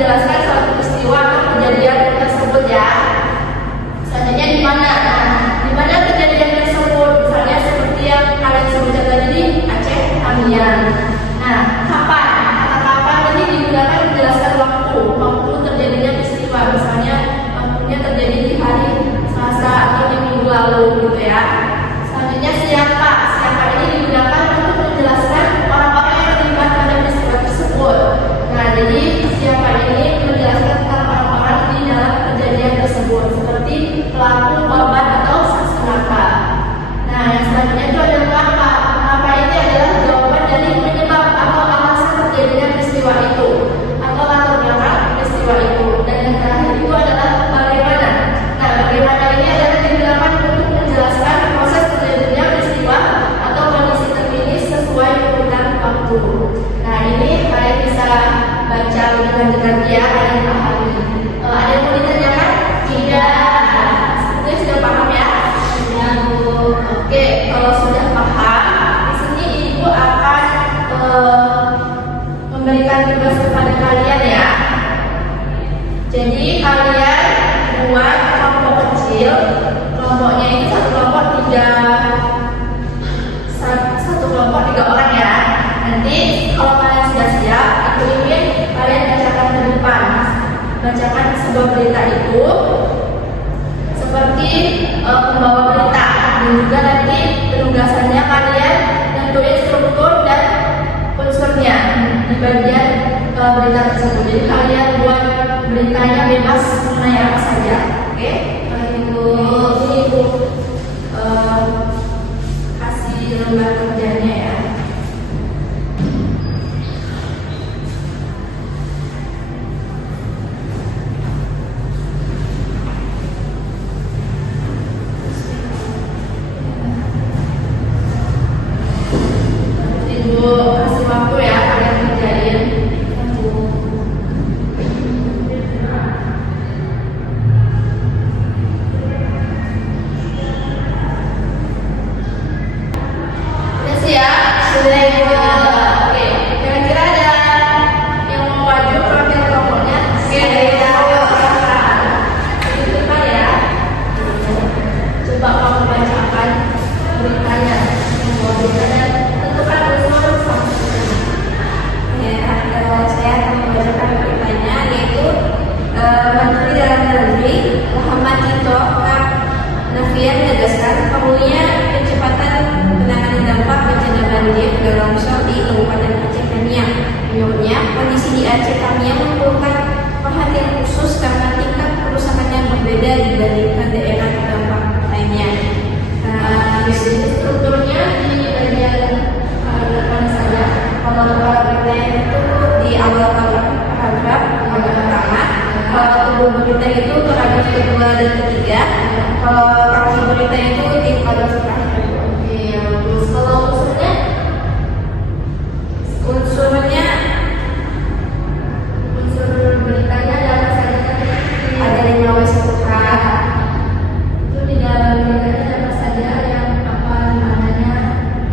menjelaskan suatu peristiwa atau kejadian tersebut ya. Selanjutnya di mana? Nah, di mana kejadian tersebut? Misalnya seperti yang kalian sebutkan tadi di Aceh Tamiang. Nah, kapan? Kata kapan ini digunakan menjelaskan waktu terjadinya peristiwa. Misalnya waktunya terjadi di hari Selasa atau di minggu lalu gitu ya. Selanjutnya siapa? Siapa ini digunakan untuk menjelaskan orang-orang yang terlibat pada peristiwa tersebut. Nah, jadi siapa ini menjelaskan tentang orang-orang di dalam kejadian tersebut seperti pelaku, korban atau saksi mata. Nah, yang selanjutnya itu adalah apa? Apa ini adalah jawaban dari penyebab atau alasan terjadinya peristiwa itu atau latar belakang peristiwa itu. Dan yang terakhir itu adalah bagaimana. Nah, bagaimana ini adalah digunakan untuk menjelaskan proses terjadinya peristiwa atau kondisi terkini sesuai urutan waktu. Nah, ini kalian bisa baca lebih lanjut lagi ya, kalian pahami. Ada yang mau ditanyakan? Tidak. Sepertinya sudah paham ya? Ya, Bu. Oke, kalau sudah paham, di sini Ibu akan memberikan tugas kepada kalian ya. Jadi kalian buat kelompok kecil. Kelompoknya ini satu kelompok tiga orang ya. Nanti kalau kalian sudah siap, Ibu ingin kalian bacakan ke depan. Bacakan sebuah berita itu seperti pembawa berita, dan juga nanti penugasannya kalian tentuin struktur dan unsurnya di bagian berita tersebut. Jadi kalian buat beritanya bebas mengenai apa saja. Oke? Ini Ibu kasih lembar kerjanya ya. Kasih waktu ya kalian kerjain. Udah siap? Sudah ya. Oke, kira-kira ada yang mau maju perwakilan kelompoknya? Oke, depan ya. Coba kamu bacakan beritanya. Beritanya tentukan unsur sama. Kalau saya akan membacakan beritanya, yaitu Menteri Dalam Negeri Muhammad Tito Karnavian menegaskan perlunya percepatan penanganan dampak bencana banjir dan longsor di Kabupaten Aceh Tamiang. Menurutnya, kondisi di Aceh Tamiang memerlukan perhatian khusus karena tingkat kerusakan yang berbeda dibandingkan daerah terdampak lainnya. Di sini strukturnya di bagian depan saja. Kalau berita itu di awal paragraf yang pertama, tubuh berita itu paragraf kedua dan ketiga. Kalau berita itu di paragraf terakhir. Iya, terus kalau unsurnya unsur beritanya adalah saja Ada 5 W1H. itu di dalam beritanya apa saja yang apa namanya.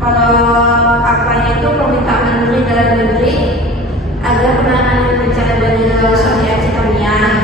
Kalau apanya itu permintaan Menteri Dalam Negeri agar penanganan bencana banjir dan longsor di Aceh Tamiang.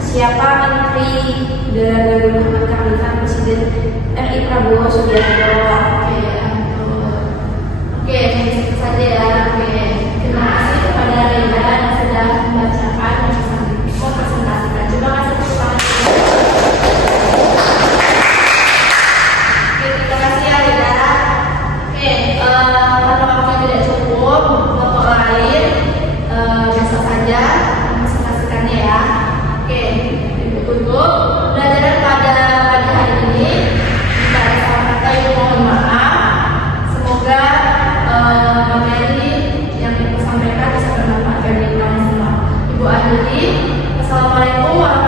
Siapa Menteri Dalam Negeri Muhammad Karnavian, Presiden RI Prabowo Subianto. Oke, itu saja ya. Oke, terima kasih kepada Reza yang sudah membacakan dan mempresentasikan. Coba kasih tepuk tangan. Oke, terima kasih ya Reza. Oke, karena waktunya tidak cukup, kelompok lain besok saja mempresentasikannya ya. Oke, untuk pelajaran pada pagi hari ini, jika ada salah kata Ibu mohon maaf. Semoga materi yang Ibu sampaikan bisa bermanfaat bagi kalian semua. Ibu akhiri. Assalamualaikum warahmatullahi wabarakatuh.